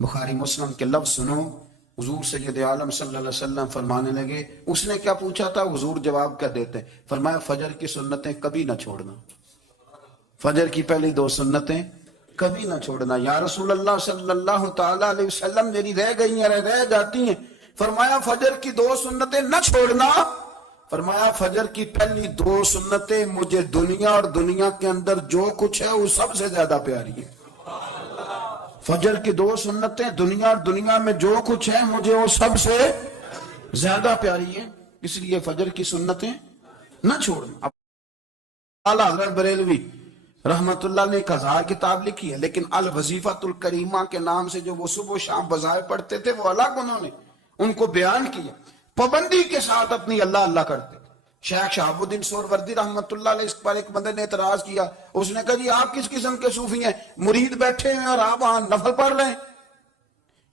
بخاری مسلم کے لفظ سنو، حضور سید عالم صلی اللہ علیہ وسلم فرمانے لگے، اس نے کیا پوچھا تھا، حضور جواب کیا دیتے، فرمایا فجر کی سنتیں کبھی نہ چھوڑنا، فجر کی پہلی 2 سنتیں کبھی نہ چھوڑنا۔ یا رسول اللہ صلی اللہ تعالی علیہ وسلم میری رہ گئی ہیں، رہ جاتی ہیں، فرمایا فجر کی 2 سنتیں نہ چھوڑنا، فرمایا فجر کی پہلی 2 سنتیں مجھے دنیا اور دنیا کے اندر جو کچھ ہے وہ سب سے زیادہ پیاری ہے۔ فجر کی 2 سنتیں دنیا اور دنیا میں جو کچھ ہے مجھے وہ سب سے زیادہ پیاری ہیں، اس لیے فجر کی سنتیں نہ چھوڑنا۔ اعلیٰ حضرت بریلوی رحمت اللہ نے ایک 1000 کتاب لکھی ہے، لیکن الوظیفۃ الکریمہ کے نام سے جو وہ صبح و شام بظاہر پڑھتے تھے وہ الگ انہوں نے ان کو بیان کیا، پابندی کے ساتھ اپنی اللہ اللہ کرتے۔ شیخ شہاب الدین سہروردی رحمت اللہ علیہ اس پر ایک بندے نے اعتراض کیا، اس نے کہا جی آپ کس قسم کے صوفی ہیں، مرید بیٹھے ہیں اور آپ وہاں نفل پڑھ رہے ہیں۔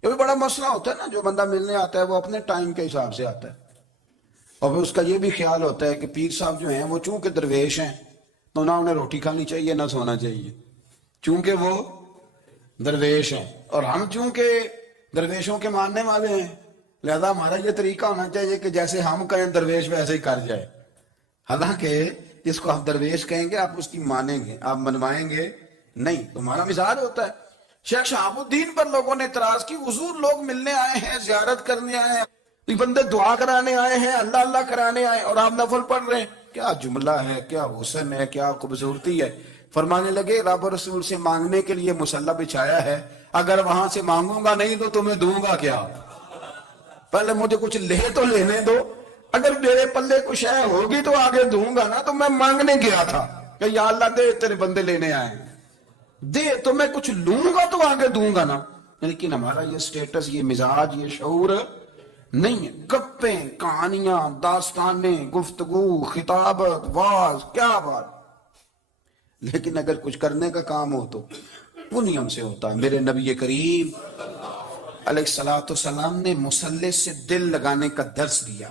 یہ بھی بڑا مسئلہ ہوتا ہے نا، جو بندہ ملنے آتا ہے وہ اپنے ٹائم کے حساب سے آتا ہے، اور پھر اس کا یہ بھی خیال ہوتا ہے کہ پیر صاحب جو ہیں وہ چونکہ درویش ہیں تو نہ انہیں روٹی کھانی چاہیے نہ سونا چاہیے، چونکہ وہ درویش ہیں، اور ہم چونکہ درویشوں کے ماننے والے ہیں لہذا ہمارا یہ طریقہ ہونا چاہیے کہ جیسے ہم کہیں درویش ویسے ہی کر جائے۔ حالانکہ جس کو آپ درویش کہیں گے آپ اس کی مانیں گے، آپ منوائیں گے نہیں، تمہارا مزاج ہوتا ہے۔ شیخ شہاب الدین پر لوگوں نے اعتراض کی، حضور لوگ ملنے آئے ہیں، زیارت کرنے آئے ہیں، یہ بندے دعا کرانے آئے ہیں، اللہ اللہ کرانے آئے اور آپ نفل پڑھ رہے ہیں، کیا جملہ ہے، کیا حسن ہے، کیا خوبصورتی ہے۔ فرمانے لگے رب رسول سے مانگنے کے لیے مصلی بچھایا ہے، اگر وہاں سے مانگوں گا نہیں تو تمہیں دوں گا کیا، پہلے مجھے کچھ لے تو لینے دو، اگر میرے پلے کچھ ہے ہوگی تو آگے دوں گا نا، تو میں مانگنے گیا تھا کہ یا اللہ دے تیرے بندے لینے آئے ہیں، دے تو میں کچھ لوں گا تو آگے دوں گا نا۔ لیکن ہمارا یہ سٹیٹس، یہ مزاج، یہ شعور نہیں ہے۔ گپیں، کہانیاں، داستانیں، گفتگو، خطابت، واز، کیا بات، لیکن اگر کچھ کرنے کا کام ہو تو وہ نہیں ہم سے ہوتا ہے۔ میرے نبی کریم علیہ السلام نے مصلی سے دل لگانے کا درس دیا،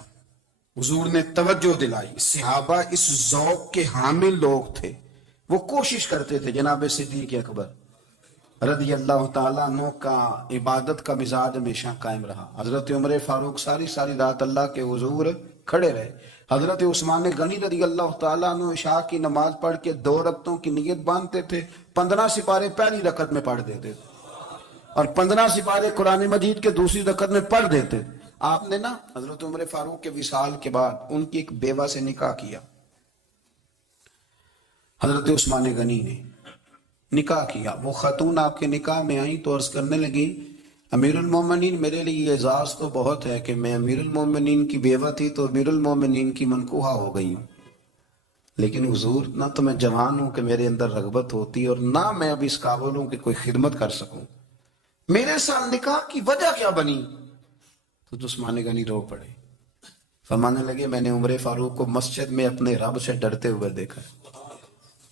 حضور نے توجہ دلائی، صحابہ اس ذوق کے حامل لوگ تھے، وہ کوشش کرتے تھے۔ جناب صدیق اکبر رضی اللہ تعالیٰ عنہ کا عبادت کا مزاج ہمیشہ قائم رہا۔ حضرت عمر فاروق ساری رات اللہ کے حضور کھڑے رہے۔ حضرت عثمان غنی رضی اللہ تعالیٰ عنہ عشاء کی نماز پڑھ کے 2 رکعتوں کی نیت باندھتے تھے، 15 سپارے پہلی رکعت میں پڑھ دیتے تھے اور 15 سپارے قرآن مجید کے دوسری رکعت میں پڑھ دیتے۔ آپ نے نا حضرت عمر فاروق کے وصال کے بعد ان کی ایک بیوہ سے نکاح کیا، حضرت عثمان غنی نے نکاح کیا۔ وہ خاتون آپ کے نکاح میں آئیں تو عرض کرنے لگی امیر المومنین میرے لیے اعزاز تو بہت ہے کہ میں امیر المومنین کی بیوہ تھی تو امیر المومنین کی منکوحہ ہو گئی ہوں، لیکن حضور نہ تو میں جوان ہوں کہ میرے اندر رغبت ہوتی اور نہ میں اب اس قابل ہوں کہ کوئی خدمت کر سکوں، میرے ساتھ نکاح کی وجہ کیا بنی؟ تو عثمان غنی رو پڑے، فرمانے لگے میں نے عمر فاروق کو مسجد میں اپنے رب سے ڈرتے ہوئے دیکھا ہے،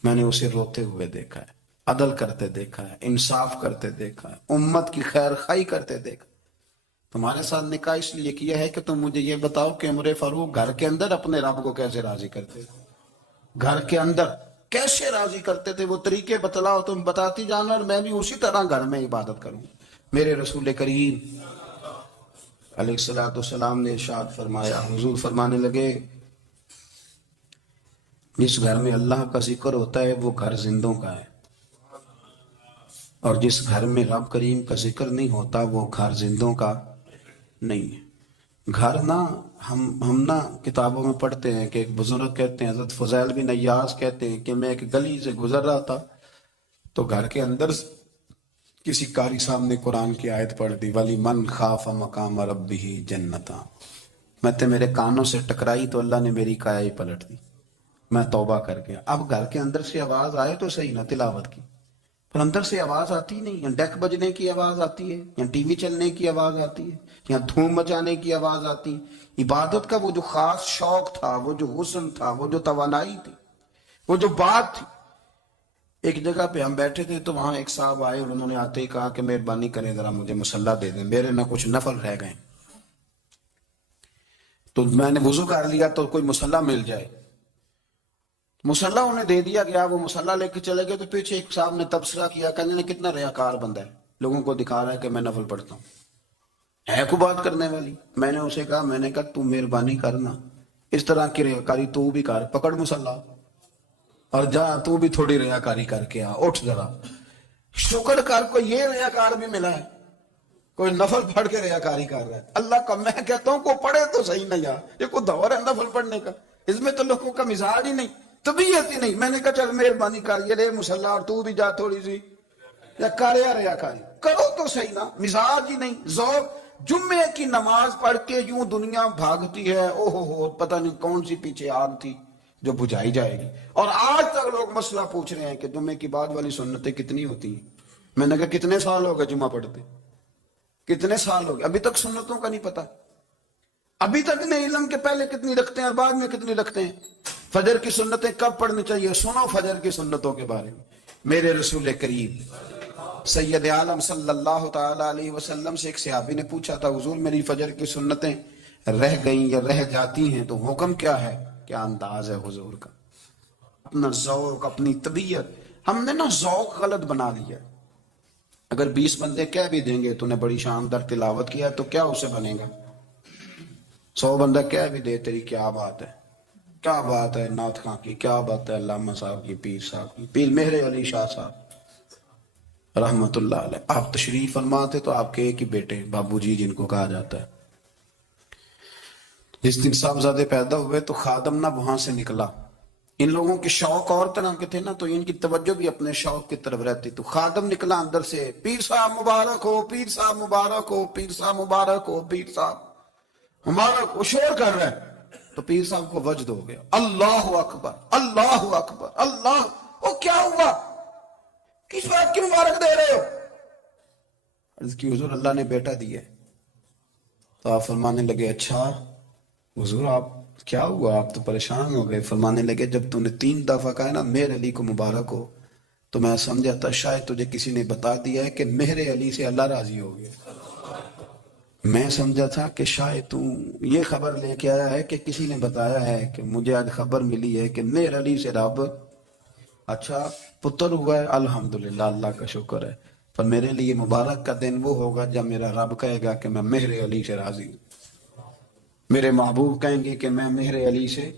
میں نے اسے روتے ہوئے دیکھا ہے، عدل کرتے دیکھا ہے، انصاف کرتے دیکھا ہے، امت کی خیر خواہی کرتے دیکھا۔ تمہارے ساتھ نکاح اس لیے کیا ہے کہ تم مجھے یہ بتاؤ کہ عمر فاروق گھر کے اندر اپنے رب کو کیسے راضی کرتے تھے، گھر کے اندر کیسے راضی کرتے تھے، وہ طریقے بتلاؤ، تم بتاتی جانا اور میں بھی اسی طرح گھر میں عبادت کروں۔ میرے رسول کریم علیہ السلام نے ارشاد فرمایا، حضور فرمانے لگے جس گھر میں اللہ کا ذکر ہوتا ہے وہ گھر زندوں کا ہے، اور جس گھر میں رب کریم کا ذکر نہیں ہوتا وہ گھر زندوں کا نہیں ہے۔ گھر نا ہم نا کتابوں میں پڑھتے ہیں کہ ایک بزرگ کہتے ہیں، حضرت فضیل بن عیاض کہتے ہیں کہ میں ایک گلی سے گزر رہا تھا تو گھر کے اندر کسی قاری صاحب نے قرآن کی آیت پڑھ دی، وَلِمَنْ خَافَ مَقَامَ رَبِّهِ جَنَّتَانِ، میں تے میرے کانوں سے ٹکرائی تو اللہ نے میری کایا ہی پلٹ دی، میں توبہ کر گیا۔ اب گھر کے اندر سے آواز آئے تو صحیح نہ تلاوت کی، پر اندر سے آواز آتی نہیں، یا ڈیک بجنے کی آواز آتی ہے، یا ٹی وی چلنے کی آواز آتی ہے، یا دھوم مچانے کی آواز آتی ہے۔ عبادت کا وہ جو خاص شوق تھا، وہ جو حسن تھا، وہ جو توانائی تھی، وہ جو بات تھی۔ ایک جگہ پہ ہم بیٹھے تھے تو وہاں ایک صاحب آئے اور انہوں نے آتے ہی کہا کہ مہربانی کریں ذرا مجھے مصلی دے دیں، میرے نہ کچھ نفل رہ گئے، تو میں نے وضو کر لیا تو کوئی مصلی مل جائے۔ مصلی انہیں دے دیا گیا، وہ مصلی لے کے چلے گئے تو پیچھے ایک صاحب نے تبصرہ کیا، کہنے نے کتنا ریاکار بندہ ہے، لوگوں کو دکھا رہا ہے کہ میں نفل پڑھتا ہوں. ہے کو بات کرنے والی. میں نے اسے کہا, میں نے کہا تو مہربانی کرنا اس طرح کی ریاکاری تو بھی کر, پکڑ مصلی اور جا تو بھی تھوڑی ریاکاری کر کے آ, اٹھ ذرا. شکر کر کو یہ ریاکار بھی ملا ہے, کوئی نفل پڑھ کے ریاکاری کر رہا ہے. اللہ کا میں کہتا ہوں کو پڑھے تو صحیح نہیں یار, یہ کوئی دور ہے نفل پڑھنے کا؟ اس میں تو لوگوں کا مزاج ہی نہیں, طبیعت ہی نہیں. میں نے کہا چل مہربانی کر یہ رے مصلی اور تو بھی جا تھوڑی سی یا کر یا ریاکاری کرو تو صحیح نا. مزاج ہی نہیں, ذوق. جمعے کی نماز پڑھ کے یوں دنیا بھاگتی ہے, او ہو پتہ نہیں کون سی پیچھے آگ تھی جو بجھائی جائے گی. اور آج تک لوگ مسئلہ پوچھ رہے ہیں کہ جمعے کی بعد والی سنتیں کتنی ہوتی ہیں. میں نے کہا کتنے سال ہو گئے جمعہ پڑھتے, کتنے سال ہو گئے, ابھی تک سنتوں کا نہیں پتا, ابھی تک نہیں علم کے پہلے کتنی رکھتے ہیں اور بعد میں کتنی رکھتے ہیں. فجر کی سنتیں کب پڑھنی چاہیے, سنو فجر کی سنتوں کے بارے میں. میرے رسول کریم سید عالم صلی اللہ تعالی علیہ وسلم سے ایک صحابی نے پوچھا تھا, حضور میری فجر کی سنتیں رہ گئیں یا رہ جاتی ہیں تو حکم کیا ہے؟ کیا انداز ہے حضور کا, اپنا ذوق, اپنی طبیعت. ہم نے نا ذوق غلط بنا لیا. اگر 20 بندے کہہ بھی دیں گے تو نے بڑی شاندار تلاوت کیا تو کیا اسے بنے گا؟ 100 بندہ کہہ بھی دے تیری کیا بات ہے, کیا بات ہے نعت خاں کی, کیا بات ہے علامہ صاحب کی, پیر صاحب کی, پیر مہر علی شاہ صاحب رحمت اللہ علیہ. آپ تشریف فرما تھے تو آپ کے ایک ہی بیٹے بابو جی جن کو کہا جاتا ہے, جس دن صاحبزادے پیدا ہوئے تو خادم نہ وہاں سے نکلا. ان لوگوں کے شوق اور طرح کے تھے نا, تو ان کی توجہ بھی اپنے شوق کی طرف رہتی. تو خادم نکلا اندر سے, پیر صاحب مبارک ہو, پیر صاحب مبارک ہو, پیر صاحب مبارک ہو, پیر صاحب مبارک ہو. شور کر رہا ہے تو پیر صاحب کو وجد ہو گیا, اللہ اکبر, اللہ اکبر, اللہ. او کیا ہوا, کس بات کی مبارک دے رہے ہو؟ عرض کی حضور اللہ نے بیٹا دیا. تو آپ فرمانے لگے اچھا حضور آپ کیا ہوا, آپ تو پریشان ہو گئے. فرمانے لگے جب تو نے 3 دفعہ کہا نا مہر علی کو مبارک ہو تو میں سمجھا تھا شاید تجھے کسی نے بتا دیا ہے کہ مہر علی سے اللہ راضی ہو گیا. میں سمجھا تھا کہ شاید تو یہ خبر لے کے آیا ہے کہ کسی نے بتایا ہے کہ مجھے آج خبر ملی ہے کہ مہر علی سے رب. اچھا پتر ہوا ہے, الحمدللہ اللہ کا شکر ہے. پر میرے لیے مبارک کا دن وہ ہوگا جب میرا رب کہے گا کہ میں مہر علی سے راضی ہوں. میرے محبوب کہیں گے کہ میں مہر علی سے.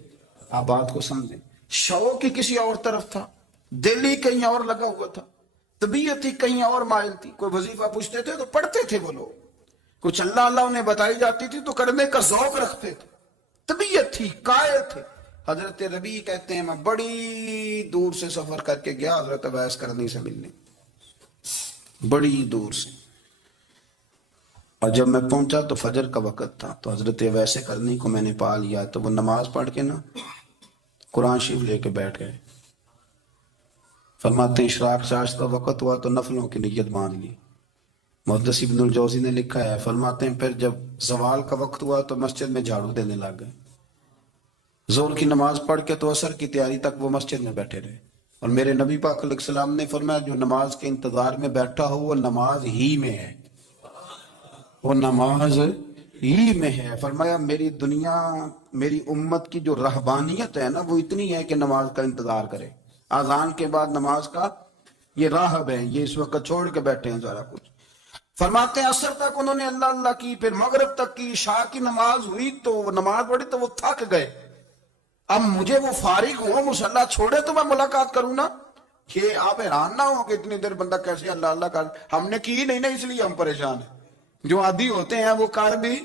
آپ بات کو سمجھیں, شوق ہی کسی اور طرف تھا, دل ہی کہیں اور لگا ہوا تھا, طبیعت ہی کہیں اور مائل تھی. کوئی وظیفہ پوچھتے تھے تو پڑھتے تھے وہ لوگ, کچھ اللہ اللہ انہیں بتائی جاتی تھی تو کرنے کا ذوق رکھتے تھے, طبیعت تھی, قائل تھے. حضرت ربیع کہتے ہیں میں بڑی دور سے سفر کر کے گیا حضرت اویس کرنی سے ملنے, بڑی دور سے. اور جب میں پہنچا تو فجر کا وقت تھا, تو حضرت اویس کرنی کو میں نے پا لیا. تو وہ نماز پڑھ کے نا قرآن شریف لے کے بیٹھ گئے. فرماتے ہیں اشراق چاش کا وقت ہوا تو نفلوں کی نیت باندھ لی. محدث ابن الجوزی نے لکھا ہے, فرماتے ہیں پھر جب زوال کا وقت ہوا تو مسجد میں جھاڑو دینے لگ گئے. زور کی نماز پڑھ کے تو عصر کی تیاری تک وہ مسجد میں بیٹھے رہے. اور میرے نبی پاک علیہ السلام نے فرمایا جو نماز کے انتظار میں بیٹھا ہو وہ نماز ہی میں ہے, وہ نماز ہی میں ہے. فرمایا میری دنیا میری امت کی جو رہبانیت ہے نا وہ اتنی ہے کہ نماز کا انتظار کرے. اذان کے بعد نماز کا یہ راہب ہیں, یہ اس وقت چھوڑ کے بیٹھے ہیں سارا کچھ. فرماتے ہیں عصر تک انہوں نے اللہ اللہ کی, پھر مغرب تک کی, عشاء کی نماز ہوئی تو وہ نماز پڑھی تو وہ تھک گئے. اب مجھے وہ فارغ ہو مصلی چھوڑے تو میں ملاقات کروں نا. کہ آپ حیران نہ ہو کہ اتنی دیر بندہ کیسے اللہ اللہ کر, ہم نے کی نہیں نا اس لیے ہم پریشان ہیں. جو عادی ہوتے ہیں وہ کر بھی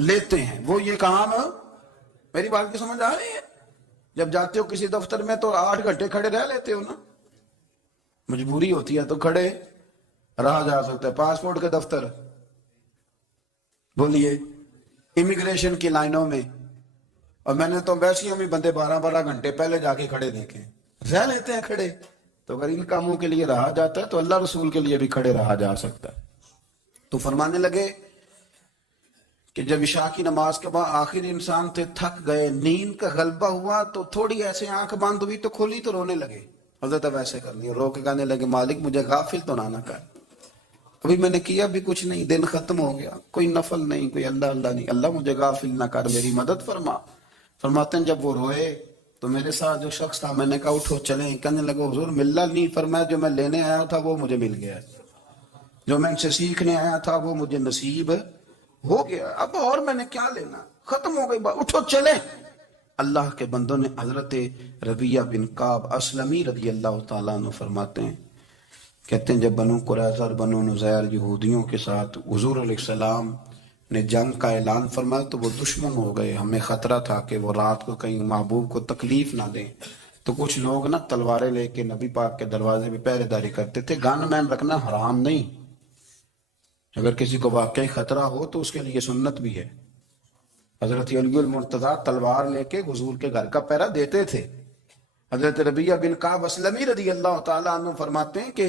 لیتے ہیں, وہ یہ کام. میری بات کی سمجھ آ رہی ہے؟ جب جاتے ہو کسی دفتر میں تو 8 گھنٹے کھڑے رہ لیتے ہو نا, مجبوری ہوتی ہے تو کھڑے رہا جا سکتا ہے. پاسپورٹ کے دفتر بولیے, امیگریشن کی لائنوں میں, اور میں نے تو ویسے ہم بندے 12 گھنٹے پہلے جا کے کھڑے دیکھے, رہ لیتے ہیں کھڑے. تو اگر ان کاموں کے لیے رہا جاتا ہے تو اللہ رسول کے لیے بھی کھڑے رہا جا سکتا ہے. تو فرمانے لگے کہ جب عشاء کی نماز کے بعد آخر انسان تھے, تھک گئے, نیند کا غلبہ ہوا تو تھوڑی ایسے آنکھ بند ہوئی تو کھولی تو رونے لگے. حضرت ویسے کر لی, رو کے کہنے لگے مالک مجھے غافل تو نہ کر, ابھی میں نے کیا بھی کچھ نہیں, دن ختم ہو گیا, کوئی نفل نہیں, کوئی اللہ اللہ نہیں, اللہ مجھے غافل نہ کر, میری مدد فرما. فرماتے ہیں جب وہ روئے تو میرے ساتھ جو شخص تھا میں نے کہا اٹھو چلیں. کہنے لگا حضور ملنا نہیں, فرمایا جو میں لینے آیا تھا وہ مجھے مل گیا. جو میں ان سے سیکھنے آیا تھا وہ مجھے نصیب ہو گیا، اب اور میں نے کیا لینا، ختم ہو گئی بات، اٹھو چلے۔ اللہ کے بندوں نے حضرت ربیہ بن کعب اسلمی رضی اللہ تعالیٰ عنہ فرماتے ہیں، کہتے ہیں جب بنو قریظہ اور بنو نذیر یہودیوں کے ساتھ حضور علیہ السلام نے جنگ کا اعلان فرمایا تو وہ دشمن ہو گئے، ہمیں خطرہ تھا کہ وہ رات کو کہیں محبوب کو تکلیف نہ دیں، تو کچھ لوگ نا تلواریں لے کے نبی پاک کے دروازے پہ پہرے داری کرتے تھے۔ گن مین رکھنا حرام نہیں، اگر کسی کو واقعی خطرہ ہو تو اس کے لیے سنت بھی ہے۔ حضرت علی المرتضیٰ تلوار لے کے حضور کے گھر کا پہرا دیتے تھے۔ حضرت ربیہ بن کعب اسلمی رضی اللہ تعالیٰ عنہ فرماتے ہیں کہ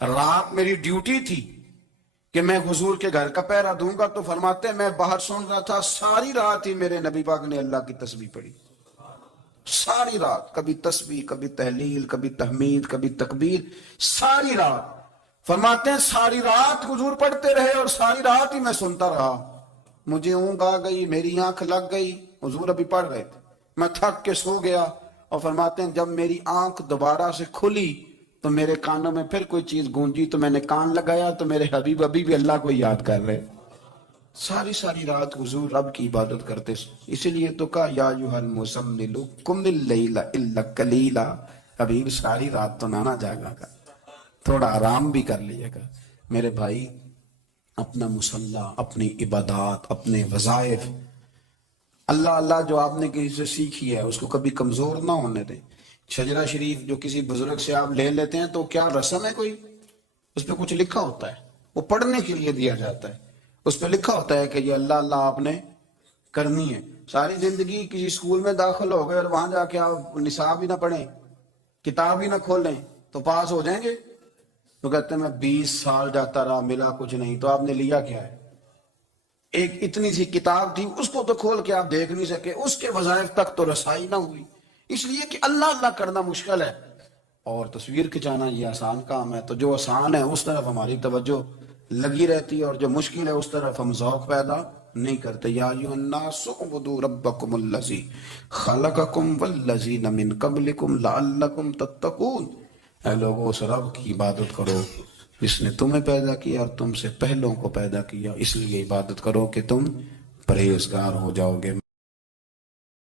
رات میری ڈیوٹی تھی کہ میں حضور کے گھر کا پہرا دوں گا، تو فرماتے ہیں میں باہر سن رہا تھا، ساری رات ہی میرے نبی پاک نے اللہ کی تسبیح پڑھی، ساری رات، کبھی تسبیح، کبھی تحلیل، کبھی تحمید، کبھی تکبیر، ساری رات۔ فرماتے ہیں ساری رات حضور پڑھتے رہے اور ساری رات ہی میں سنتا رہا، مجھے اونگ آ گئی، میری آنکھ لگ گئی، حضور ابھی پڑھ رہے تھے، میں تھک کے سو گیا۔ اور فرماتے ہیں جب میری آنکھ دوبارہ سے کھلی تو میرے کانوں میں پھر کوئی چیز گونجی، تو میں نے کان لگایا تو میرے حبیب ابھی بھی اللہ کو یاد کر رہے۔ ساری رات حضور رب کی عبادت کرتے، اسی لیے تو کہا یا ایھا المزمل قم اللیل الا قلیلا، حبیب ساری رات تو نہ جاگا گا، تھوڑا آرام بھی کر لیے گا۔ میرے بھائی اپنا مصلی، اپنی عبادات، اپنے وظائف، اللہ اللہ جو آپ نے کسی سے سیکھی ہے اس کو کبھی کمزور نہ ہونے دیں۔ شجرہ شریف جو کسی بزرگ سے آپ لے لیتے ہیں تو کیا رسم ہے کوئی؟ اس پہ کچھ لکھا ہوتا ہے، وہ پڑھنے کے لیے دیا جاتا ہے، اس پہ لکھا ہوتا ہے کہ یہ اللہ اللہ آپ نے کرنی ہے۔ ساری زندگی کسی اسکول میں داخل ہو گئے اور وہاں جا کے آپ نصاب ہی نہ پڑھیں، کتاب ہی نہ کھولیں تو پاس ہو جائیں گے؟ تو کہتے ہیں میں 20 سال جاتا رہا ملا کچھ نہیں، تو آپ نے لیا کیا ہے؟ ایک اتنی سی کتاب تھی، اس کو تو کھول کے آپ دیکھ نہیں سکے، اس کے وظائف تک تو رسائی نہ ہوئی، اس لیے کہ اللہ اللہ کرنا مشکل ہے اور تصویر کھچانا یہ آسان کام ہے۔ تو جو آسان ہے اس طرف ہماری توجہ لگی رہتی ہے اور جو مشکل ہے اس طرف ہم ذوق پیدا نہیں کرتے۔ یا ایھا الناس اعبدوا ربکم الذی خلقکم والذین من قبلکم لعلکم تتقون، اے لوگوں اس رب کی عبادت کرو جس نے تمہیں پیدا کیا اور تم سے پہلوں کو پیدا کیا، اس لیے عبادت کرو کہ تم پرہیزگار ہو جاؤ گے۔